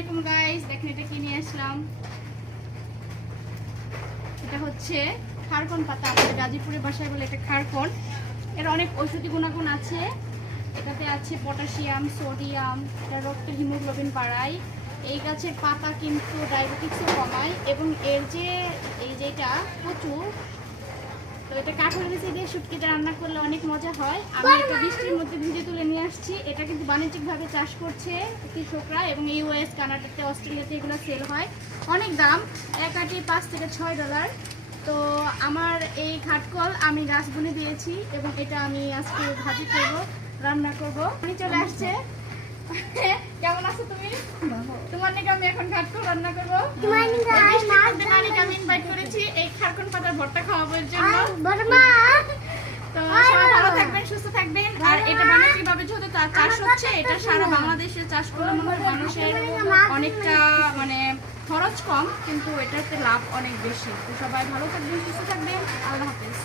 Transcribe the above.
আলাইকুম গাইস, দেখেন এটা কি নিয়ে আসলাম। এটা হচ্ছে খারকন পাতা, আমাদের গাজীপুরের ভাষায় বলে এটা খারকন। এর অনেক ঔষধি গুণাগুণ আছে। এটাতে আছে পটাশিয়াম, সোডিয়াম, এটা রক্তে হিমোগ্লোবিন বাড়ায়। এই গাছের পাতা কিন্তু ডায়াবেটিসও কমায় এবং এর যে যেটা কচু, তো এটা কাঁঠাল বেশি দিয়ে শুটকিটা রান্না করলে অনেক মজা হয়। আমি এটা বৃষ্টির মধ্যে ভিজে তুলে নিয়ে আসছি। এটা কিন্তু বাণিজ্যিকভাবে চাষ করছে কৃষকরা এবং ইউএস, কানাডাতে, অস্ট্রেলিয়াতে এগুলো সেল হয়। অনেক দাম, এক আটি $5 থেকে $6। তো আমার এই খাটকল আমি গাছ বুনে দিয়েছি এবং এটা আমি আজকে ভাজি করব, রান্না করব। আমি চলে আসছে। কেমন আছো তুমি? তোমার নাকি আমি এখন খাটকল রান্না করবো। আমি ইনভাইট করেছি এই খারকন পাতার ভর্তা খাওয়াবার জন্য। তো সবাই ভালো থাকবেন, সুস্থ থাকবেন। আর এটা বাণিজ্যিকভাবে যেহেতু চাষ হচ্ছে, এটা সারা বাংলাদেশে চাষ করলে মনে হয় মানুষের অনেকটা খরচ কম, কিন্তু এটাতে লাভ অনেক বেশি। তো সবাই ভালো থাকবেন, সুস্থ থাকবেন। আল্লাহ হাফেজ।